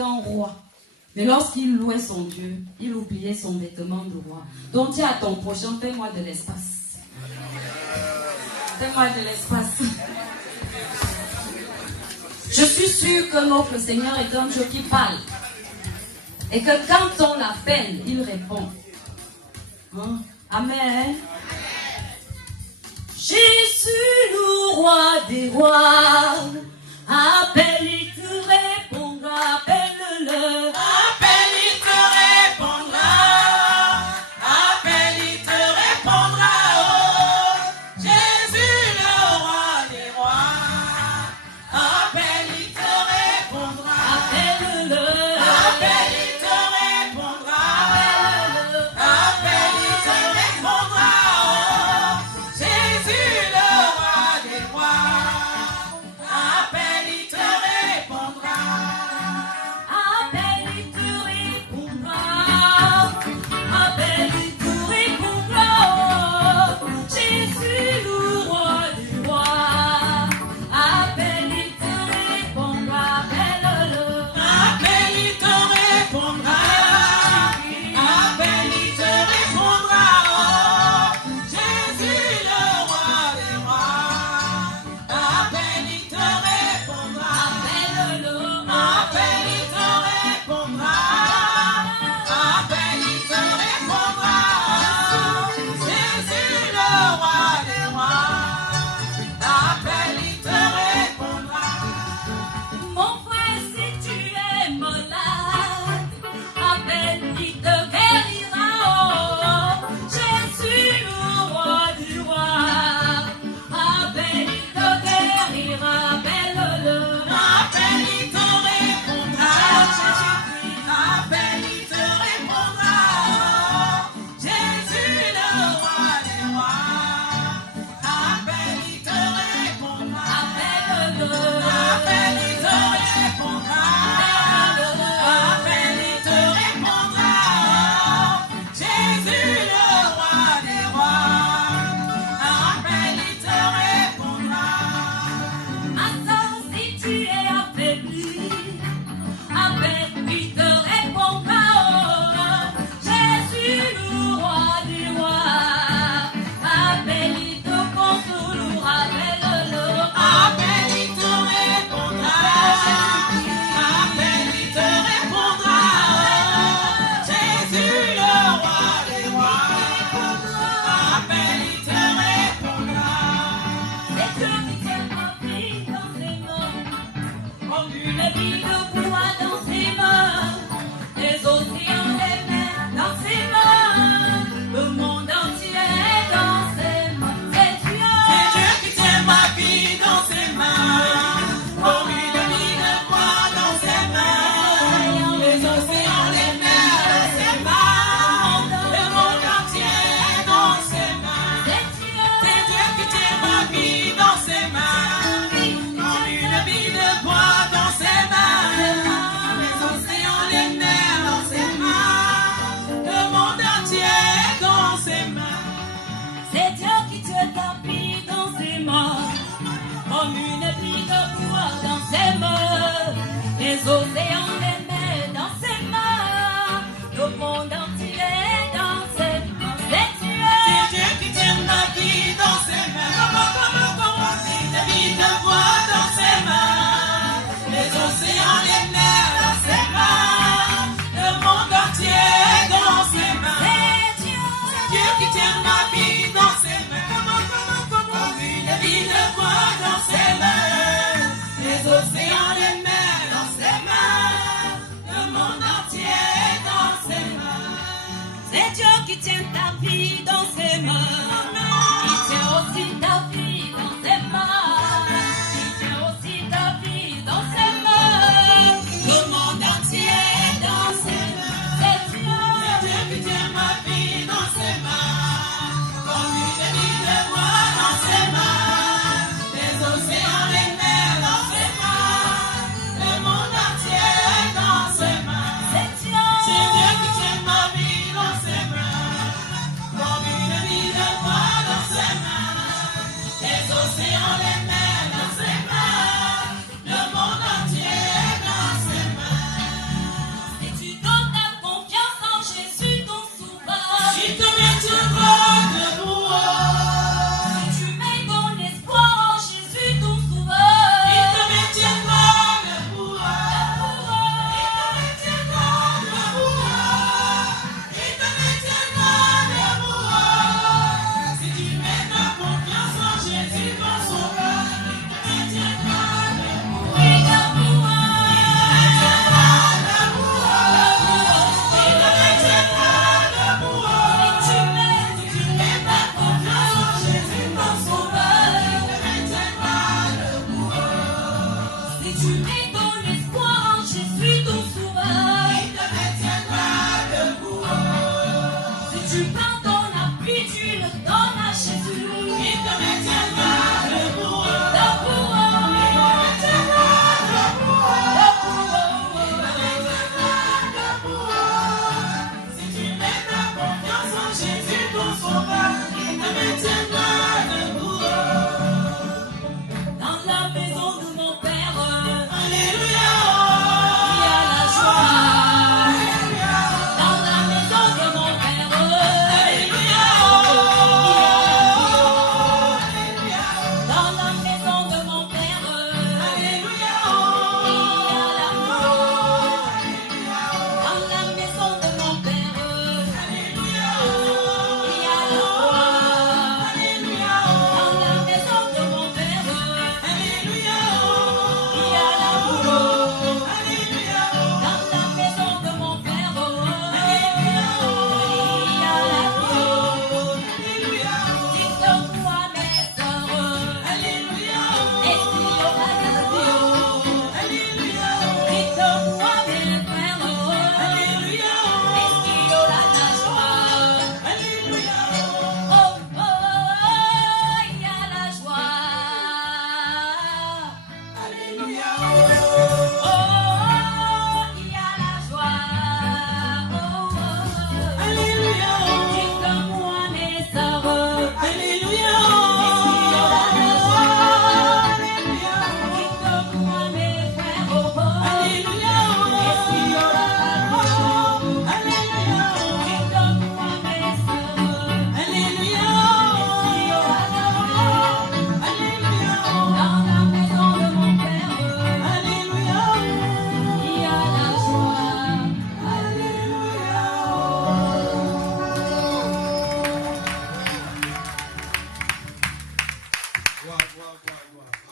un roi. Mais lorsqu'il louait son Dieu, il oubliait son vêtement de roi. Donc dis à ton prochain, fais-moi de l'espace. Fais-moi de l'espace. Je suis sûre que notre Seigneur est un Dieu qui parle. Et que quand on l'appelle, il répond. Hein? Amen. Jésus, le roi des rois, appelle, il te répondra, appelle-le. Appelle, il te répondra. Appelle, il te répondra. Oh, Jésus, le roi des rois. Appelle, il te répondra. Appelle-le. Appelle, il te répondra. Appelle, il te répondra. Oh, Jésus, le roi des rois. Appelle, il te répondra. Appelle, il te répondra. Appelle, il te répondra. Oh, Jésus, le roi des rois. Appelle, il te répondra. Appelle-le. Appelle, il te répondra. Appelle, il te répondra. Oh, Jésus, le roi des rois. Appelle, il te répondra. Appelle-le. Appelle, il te répondra. Appelle, il te répondra. Jésus, le roi des rois. Appelle, il te répondra. Mon frère, si tu es malade, appelle, il te guérira. Oh, Jésus, le roi du roi. Appelle, il te guérira. Appelle-le. Appelle, il te répondra. Appelle, il te répondra. Jésus, le roi des rois. Appelle, il te répondra. Appelle-le. Appelle, il te répondra. Appelle, il te répondra. Jésus, le roi des rois. Appelle, il te répondra. Attends, si tu es affaibli, appelle, il te répondra. Oh, Jésus, le roi du roi. Appelle, il te consolera. Appelle-le. Appelle, il te répondra. Appelle, il te répondra. Jésus, le roi des rois. Appelle, il te répondra. C'est Dieu qui tient ma vie dans ses mains, comme une vie de bois dans ses mains, les océans, les mers dans ses mains, le monde entier est dans ses mains. C'est Dieu. C'est Dieu qui tient ma vie dans ses mains, comme une vie de bois dans ses mains, les océans, les mers dans ses mains, le monde entier est dans ses mains. C'est Dieu. C'est Dieu qui tient ma vie dans ses mains, comme une vie de bois dans ses mains, les océans, les mers dans ses mains, le monde entier est dans ses mains. C'est Dieu qui tient ta vie dans ses mains, comme une vie de bois dans ses mains, les océans, les mers dans ses mains, le monde entier est dans ses mains. C'est Dieu. C'est Dieu qui tient ma vie dans ses mains, une vie de bois dans ses mains, les océans, les mers dans ses mains, le monde entier est dans ses mains. C'est Dieu. Dieu qui tient ma vie dans ses mains, une vie de bois dans ses mains, les océans, les mers dans ses mains,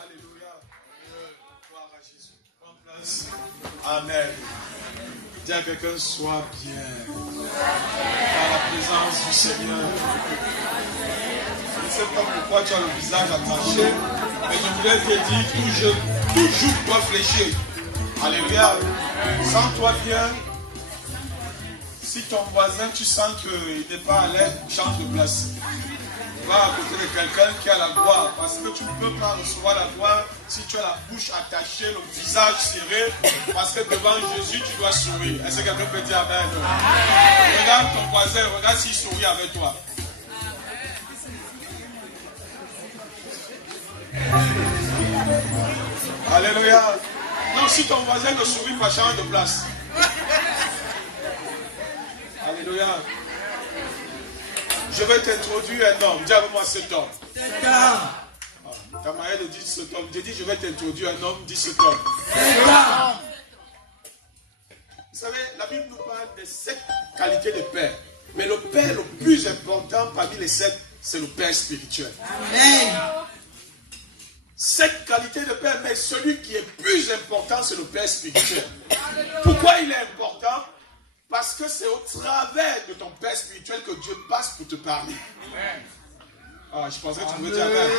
Alléluia. Gloire à Jésus. Prends place. Amen. Dis à quelqu'un, sois bien. Par la présence du Seigneur. Je ne sais pas pourquoi tu as le visage attaché, mais je voulais te dire toujours toi fléchir. Alléluia. Sens-toi bien. Si ton voisin, tu sens qu'il n'est pas à l'aise, change de place. Va à côté de quelqu'un qui a la gloire. Parce que tu ne peux pas recevoir la gloire si tu as la bouche attachée, le visage serré. Parce que devant Jésus, tu dois sourire. Est-ce que quelqu'un peut dire Amen? Regarde ton voisin, regarde s'il sourit avec toi. Alléluia. Non, si ton voisin ne sourit pas, change de place. Alléluia. Je vais t'introduire un homme. Dis avec moi cet homme. Cet homme. Ta manière de dire cet homme. J'ai dit je vais t'introduire un homme. Dis cet homme. Cet homme. Vous savez, la Bible nous parle de 7 qualités de père. Mais le père le plus important parmi les 7, c'est le père spirituel. Amen. 7 qualités de père, mais celui qui est plus important, c'est le père spirituel. Pourquoi il est important? Parce que c'est au travers de ton père spirituel que Dieu passe pour te parler. Ah, je pensais que tu me disais Amen.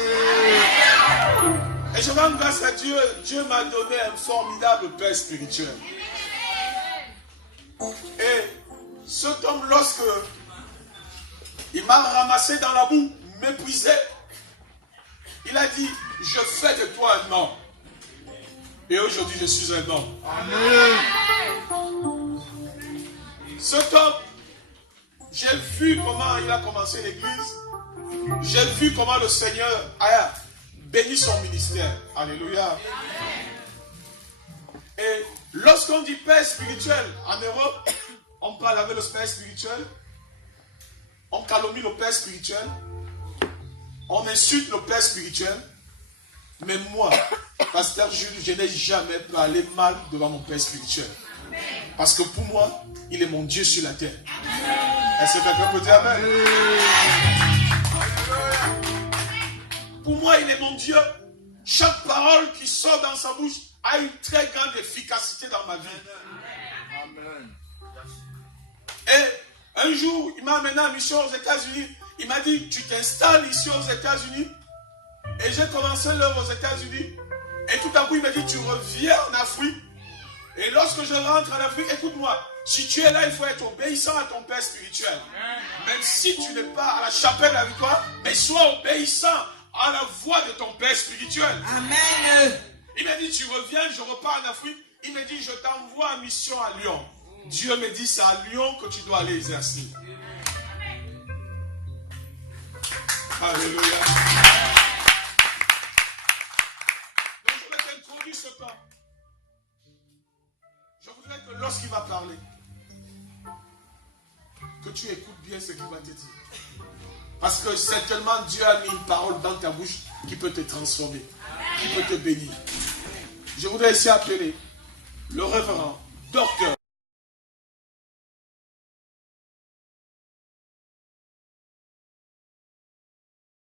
Et je rends grâce à Dieu. Dieu m'a donné un formidable père spirituel. Et cet homme, lorsque il m'a ramassé dans la boue, m'épuisé, il a dit, je fais de toi un homme. Et aujourd'hui, je suis un homme. Amen. Cet homme, j'ai vu comment il a commencé l'église. J'ai vu comment le Seigneur a béni son ministère. Alléluia. Et lorsqu'on dit père spirituel en Europe, on parle avec le père spirituel, on calomnie le père spirituel, on insulte le père spirituel. Mais moi, pasteur Jules, je n'ai jamais parlé mal devant mon père spirituel. Parce que pour moi, il est mon Dieu sur la terre. Est-ce que quelqu'un peut dire Amen? Pour moi, il est mon Dieu. Chaque parole qui sort dans sa bouche a une très grande efficacité dans ma vie. Amen. Et un jour, il m'a amené en mission aux États-Unis. Il m'a dit, tu t'installes ici aux États-Unis. Et j'ai commencé l'œuvre aux États-Unis. Et tout à coup, il m'a dit, tu reviens en Afrique. Et lorsque je rentre en Afrique, écoute-moi, si tu es là, il faut être obéissant à ton père spirituel. Même si tu n'es pas à la chapelle avec toi, mais sois obéissant à la voix de ton père spirituel. Amen. Il m'a dit, tu reviens, je repars en Afrique. Il m'a dit, je t'envoie en mission à Lyon. Dieu me dit, c'est à Lyon que tu dois aller exercer. Alléluia. Donc je vais t'introduire ce temps. Je voudrais que lorsqu'il va parler, que tu écoutes bien ce qu'il va te dire. Parce que certainement Dieu a mis une parole dans ta bouche qui peut te transformer, qui peut te bénir. Je voudrais ici appeler le révérend docteur